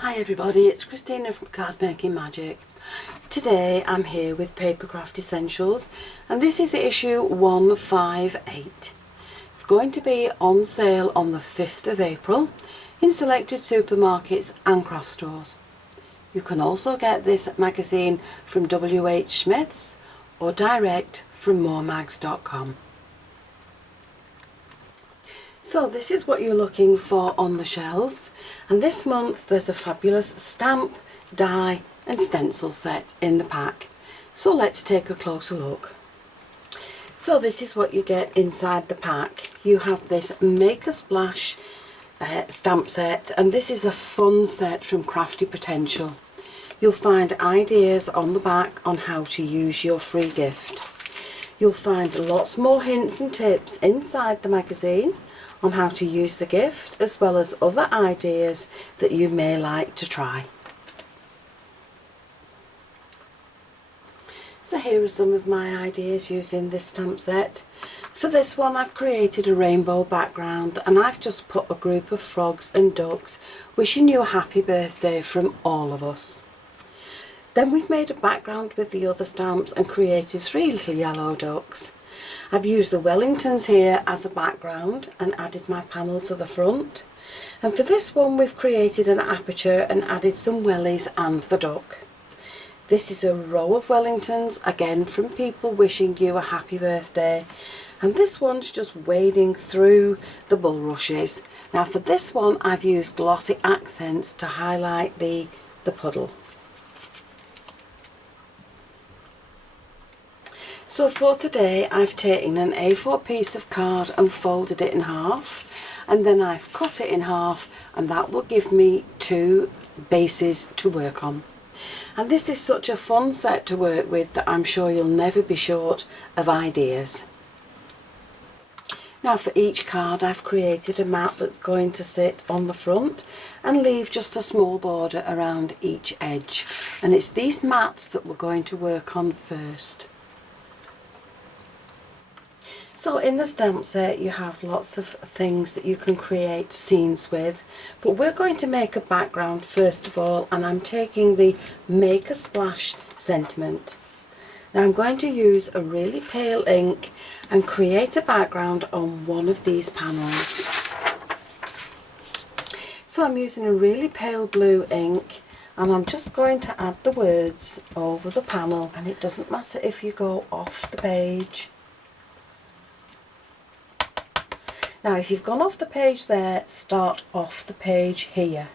Hi everybody, it's Christina from Card Making Magic. Today I'm here with Papercraft Essentials and this is issue 158. It's going to be on sale on the 5th of April in selected supermarkets and craft stores. You can also get this magazine from WH Smith's or direct from moremags.com. So this is what you're looking for on the shelves, and this month there's a fabulous stamp, die and stencil set in the pack. So let's take a closer look. So this is what you get inside the pack. You have this Make a Splash stamp set, and this is a fun set from Crafty Potential. You'll find ideas on the back on how to use your free gift. You'll find lots more hints and tips inside the magazine on how to use the gift, as well as other ideas that you may like to try. So here are some of my ideas using this stamp set. For this one I've created a rainbow background and I've just put a group of frogs and ducks wishing you a happy birthday from all of us. Then we've made a background with the other stamps and created 3 little yellow ducks. I've used the Wellingtons here as a background and added my panel to the front. And for this one we've created an aperture and added some wellies and the duck. This is a row of Wellingtons, again from people wishing you a happy birthday. And this one's just wading through the bulrushes. Now for this one I've used glossy accents to highlight the puddle. So for today I've taken an A4 piece of card and folded it in half, and then I've cut it in half, and that will give me 2 bases to work on. And this is such a fun set to work with that I'm sure you'll never be short of ideas. Now for each card I've created a mat that's going to sit on the front and leave just a small border around each edge, and it's these mats that we're going to work on first. So in the stamp set you have lots of things that you can create scenes with, but we're going to make a background first of all, and I'm taking the Make a Splash sentiment. Now I'm going to use a really pale ink and create a background on one of these panels. So I'm using a really pale blue ink and I'm just going to add the words over the panel, and it doesn't matter if you go off the page. Now if you've gone off the page there, start off the page here,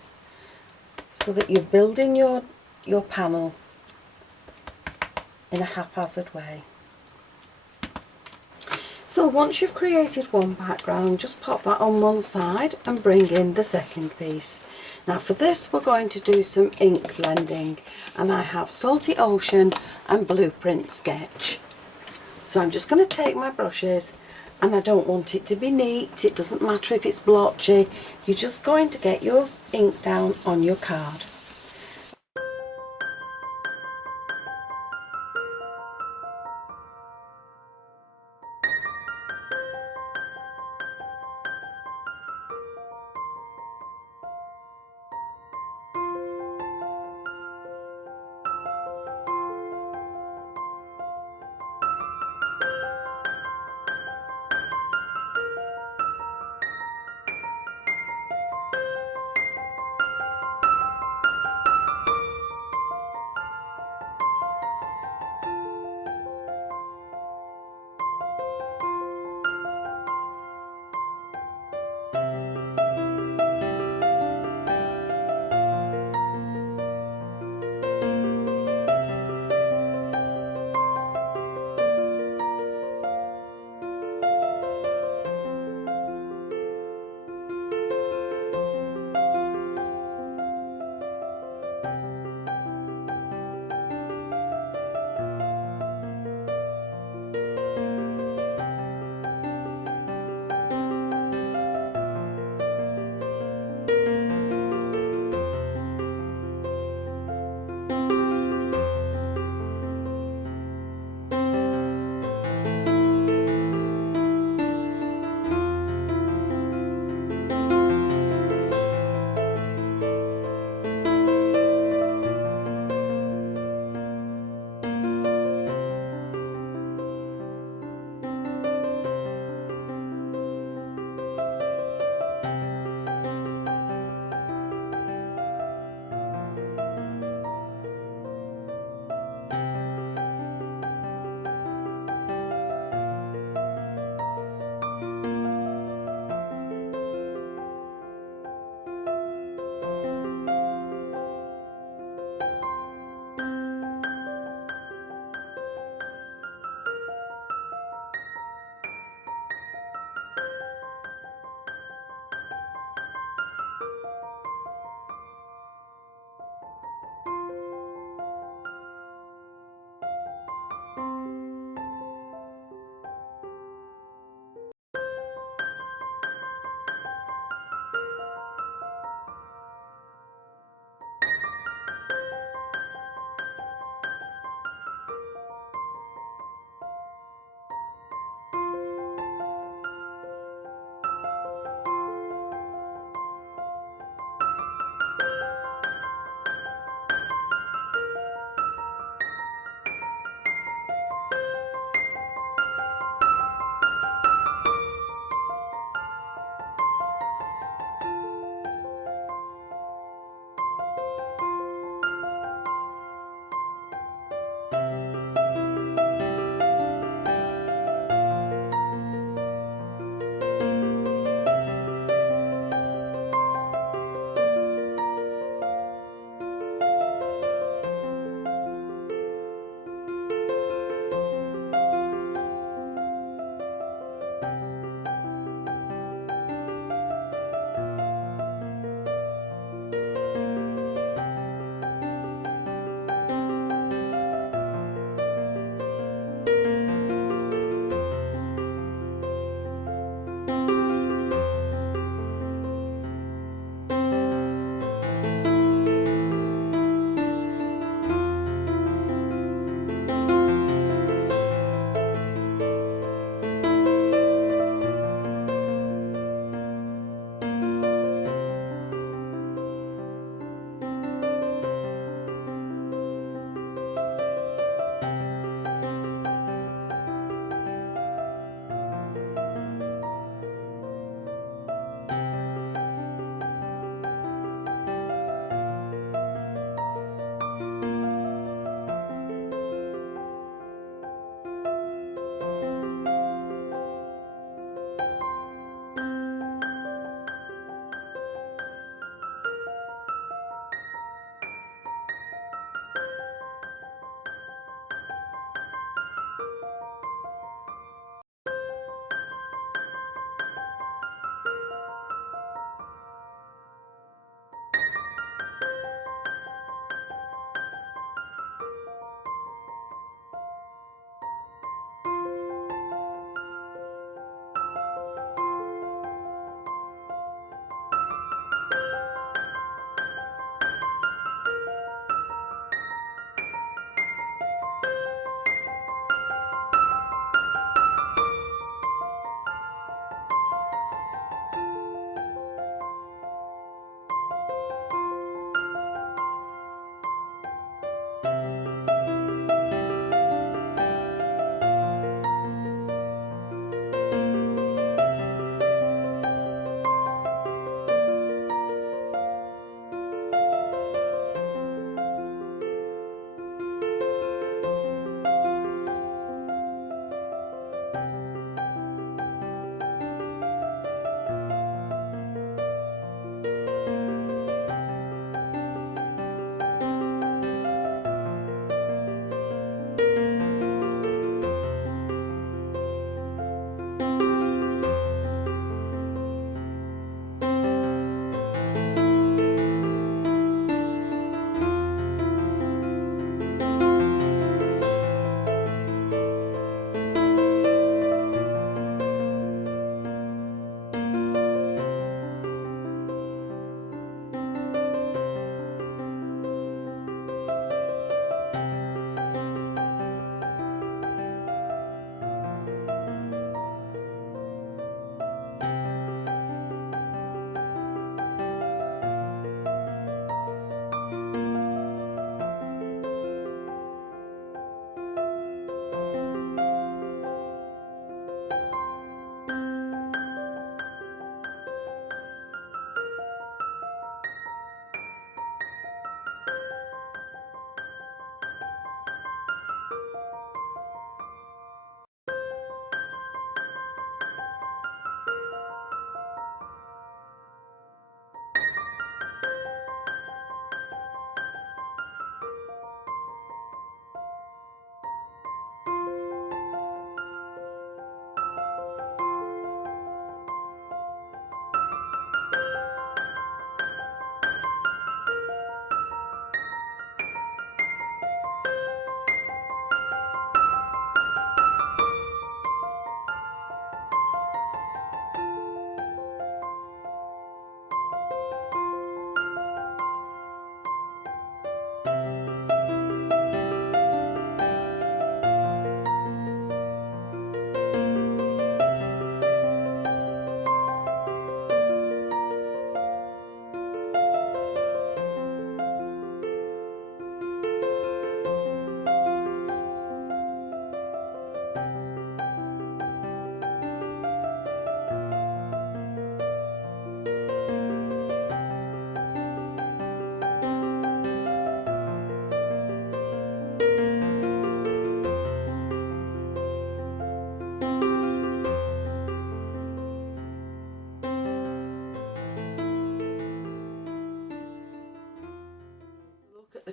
so that you're building your panel in a haphazard way. So once you've created one background, just pop that on one side and bring in the second piece. Now for this we're going to do some ink blending, and I have Salty Ocean and Blueprint Sketch. So I'm just going to take my brushes, and I don't want it to be neat, it doesn't matter if it's blotchy, you're just going to get your ink down on your card.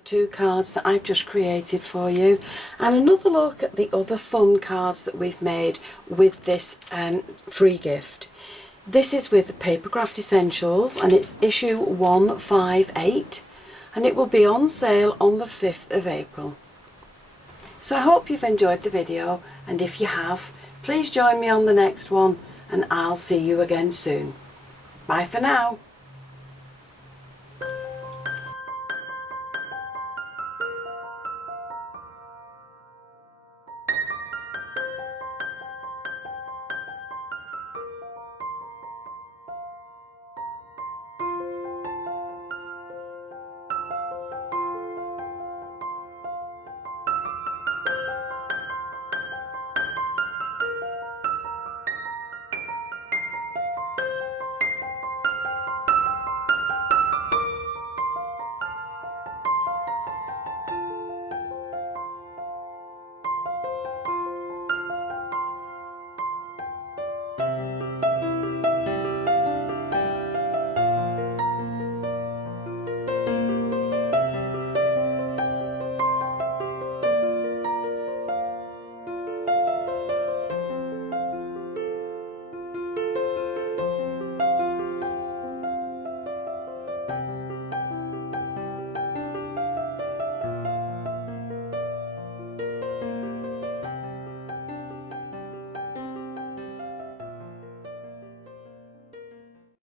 two cards that I've just created for you, and another look at the other fun cards that we've made with this free gift. This is with Papercraft Essentials and it's issue 158, and it will be on sale on the 5th of April. So I hope you've enjoyed the video, and if you have, please join me on the next one, and I'll see you again soon. Bye for now.